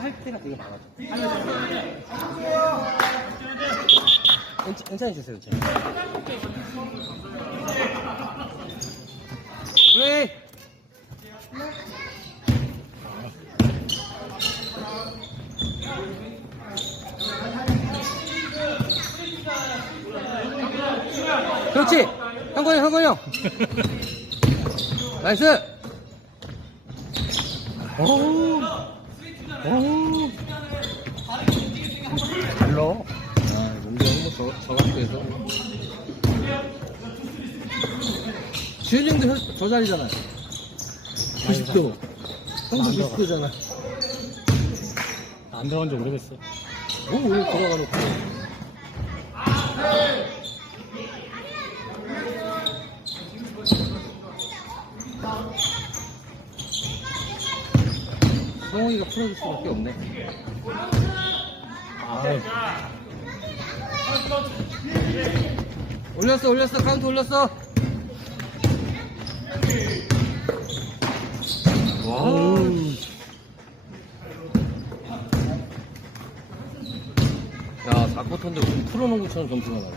할 때가 되게 많아져. 괜찮- 주세요, 괜찮이. 왜? 그렇지! 한건이 형, 한건이 형! 나이스! 어우, 어우. 잘 넣어. 아, 뭔데 형뭐 저, 저 각도에서. 지훈이 형도 혀- 저 자리잖아. 90도. 형도 90도잖아. 안 들어간 지 오래됐어. 오, 왜 들어가 놓고. 성호이가 풀어줄 수밖에 없네. 아, 올렸어, 올렸어, 카운트 올렸어. 와. 야, 4쿼터인데 프로농구처럼 점수가 나와.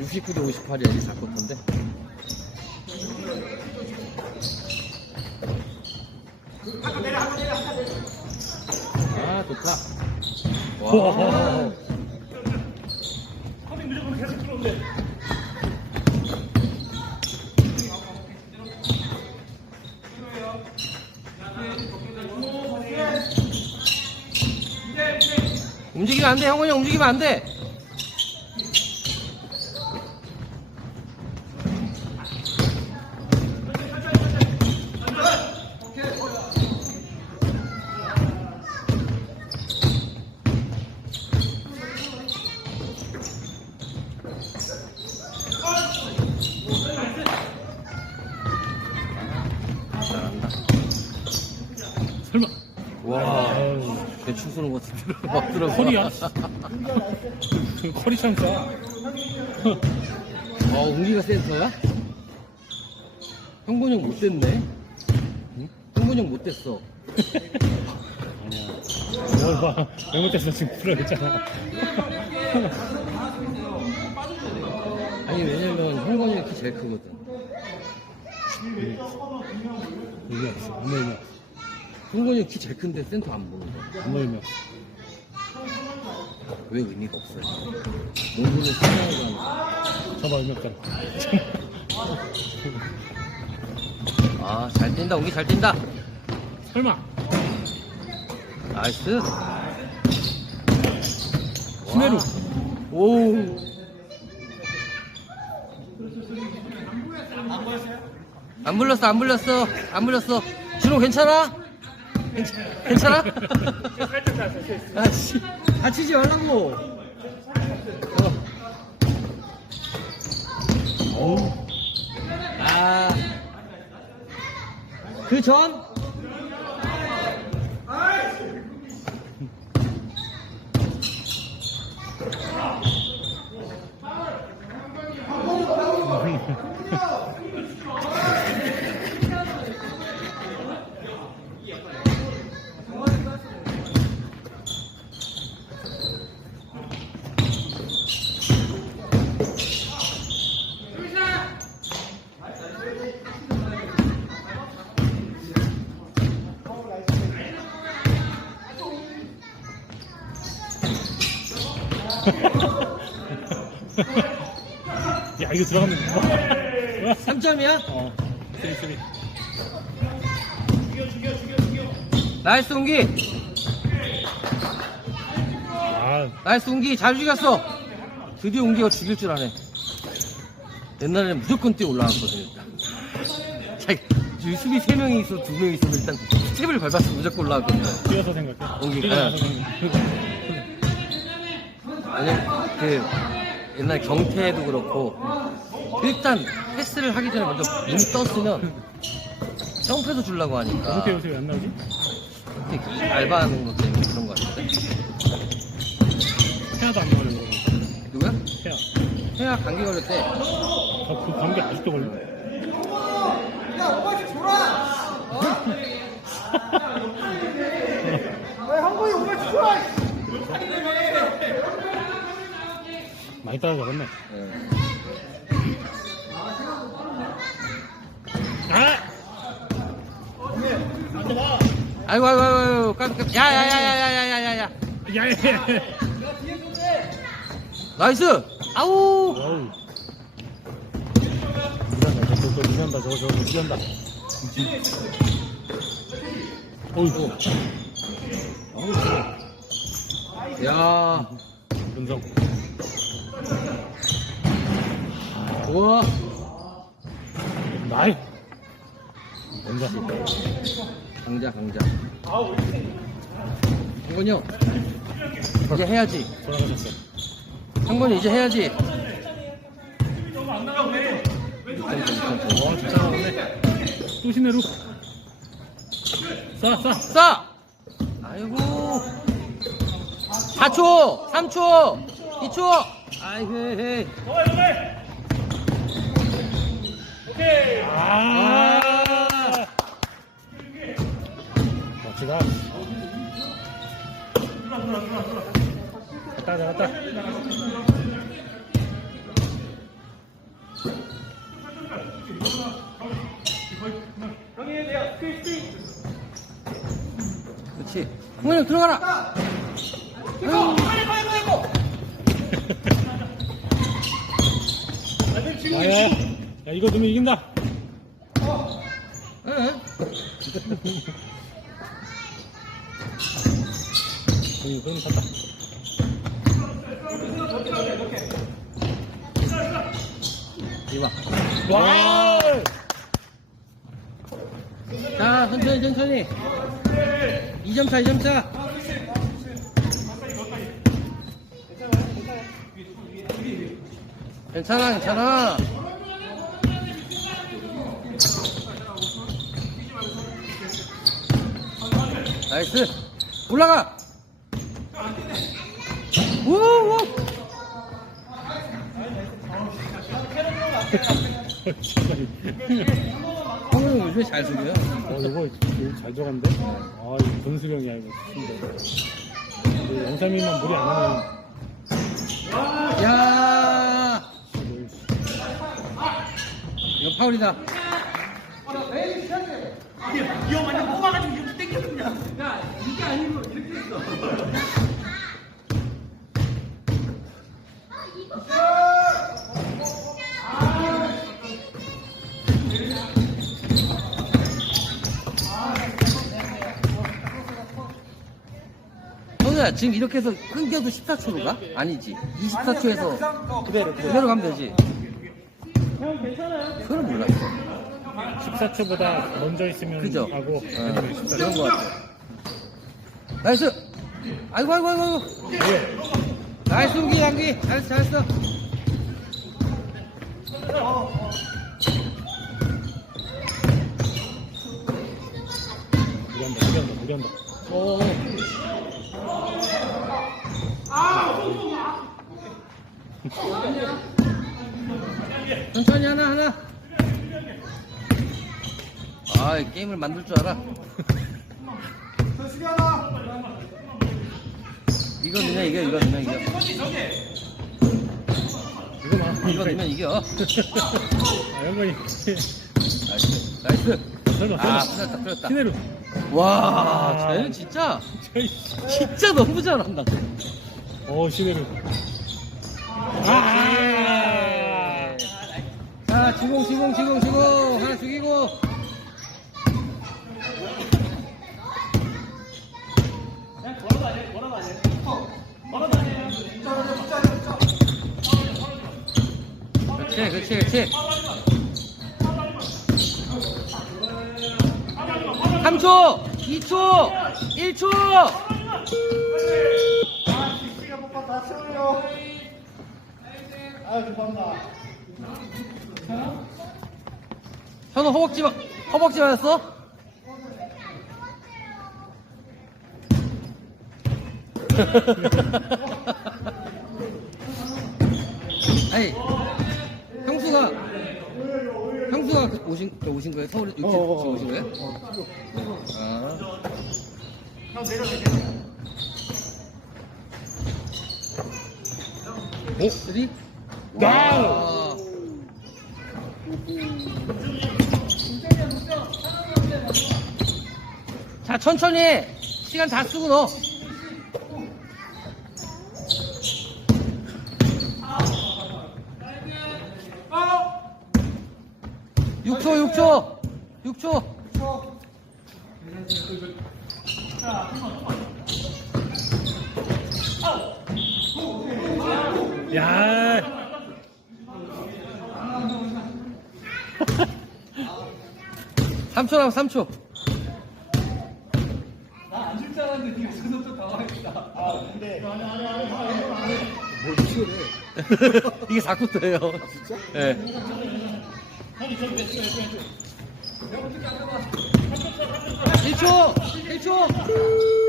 69대 58이야, 이 4쿼터인데. 아, 좋다. 와. 움직이면 안 돼, 형원이 형 움직이면 안 돼. 잘한다. 설마. 와, 아유, 쏘는 것 같은데 막 들어가. 컬이야? 컬이처럼 쏴. 어, 웅기가 센터야? 형곤이 형 못 됐네. 응? 형곤이 형 못 됐어. 아니야. 뭘 봐. 잘못됐어, 지금 풀어야겠잖아. 아니, 왜냐면 형곤이 형키 제일 크거든. 의미 없어. 아무 의미 없어. 형키 제일 큰데 센터 안 보는 거. 아무 의미 없어. 왜 의미가 없어요? 농구는 신나하잖아. 저봐, 없잖아. 아, 잘 뛴다, 웅기 잘 뛴다. 설마. 나이스. 스메루. 오. 안 불렀어, 안 불렀어, 안 불렀어. 준호 괜찮아? 괜찮- 괜찮아? 아, 씨. 다치지 말라고. 어. 아. 그 전? 야, 이거 들어가면. 뭐? 3점이야? 어. 쓰리, 쓰리. 나이스 웅기. 아, 나이스 웅기 잘 죽였어. 드디어 웅기가 죽일 줄 아네. 옛날에는 무조건 뛰어 올라갔거든 일단. 자기 여기 수비 3명이 있어 2명이 있어 일단 스텝을 밟았으면 무조건 올라갔거든. 뛰어서 생각해. 뛰고 나서 예. 생각해. 왜냐면 그 옛날 경태도 그렇고 일단 패스를 하기 전에 먼저 눈 떴으면 점프해서 주려고 하니까 어떻게 요새 왜 안 나오지? 그때 알바하는 것 때문에 그런 것 같은데 태아도 안 그러고. 누구야? 태아. 해야 감기 걸렸대. 아, 그 감기 아직도 걸려. 많이 따라잡았네. 아! 아이고, 아이고, 아이고, 깜짝, 야, 야, 야, 야, 야, 야, 야, 야, 야. 야, 야, 나이스! 아우! 어우. 미안다, 저, 저, 저, 미안다, 저거, 저거, 미안다. 어이구. 야, 은성. 우와. 나이. 뭔가. 강자, 강자. 상건이 형. 이제 해야지. 돌아가셨어. 상건이 이제 해야지. 와, 진짜 나왔네. 또 시내로. 쏴, 쏴. 싸! 아이고. 4초! 3초! 2초! 아이고. 아. 멋지다. 갔다, 갔다. 그렇지. 공연 들어가라. 아이고, 아이고, 아이고, 아이고. 아들 지금. 야 이거 넣으면 이긴다. 응? 공이 그럼 탔다. 이봐. 와! 자, 천천히, 천천히. 2점 차, 2점 차. 괜찮아, 괜찮아. 나이스. 올라가. 우, 우. 형은 요즘에 잘 숙여. 어 이거 이거 잘 들어간데? 아 이거 전수경이야 이거. 근데 영삼이만 무리 안 하면 야, 이거 파울이다. 형우야 지금 이렇게 해서 끊겨도 14초로 가? 아니지 24초에서 그대로 그대로 가면 되지 그건 몰랐어 14초보다 먼저 있으면 그죠? 하고 어, 아니면 14초. 그런 거 같아 나이스 아이고 아이고 아이고 아이고. 왜? 나이스 우기 양기 잘했어 잘했어 무리한다 무리한다 무리한다. 오. 천천히 하나 하나. 아 게임을 만들 줄 알아. 이거 넣으면 이겨 이거 넣으면 이겨. 이거 넣으면 이겨. 아 영건이 나이스 나이스 설마 아 설마 풀렸다 풀렸다 시내로 와 아. 쟤는 진짜 진짜 너무 잘한다 어 시내로 아! 자, 지공, 지공, 지공, 지공. 하나 죽이고. 그렇지, 그렇지, 그렇지. 1초 2초 1초 현우 허벅지 마- 허벅지 맞았어? 아니 형수가 그 오신 그 오신 거예요? 서울에 육지 어, 어, 어. 지금 오신 거예요? 아. 오, 쓰리? 와우! 자, 천천히 해. 시간 다 쓰고 넣어. 육초육초육초 야. 삼초 남았어, 삼초 뭘 치래? 이게 4쿼터예요. 진짜? 这里这里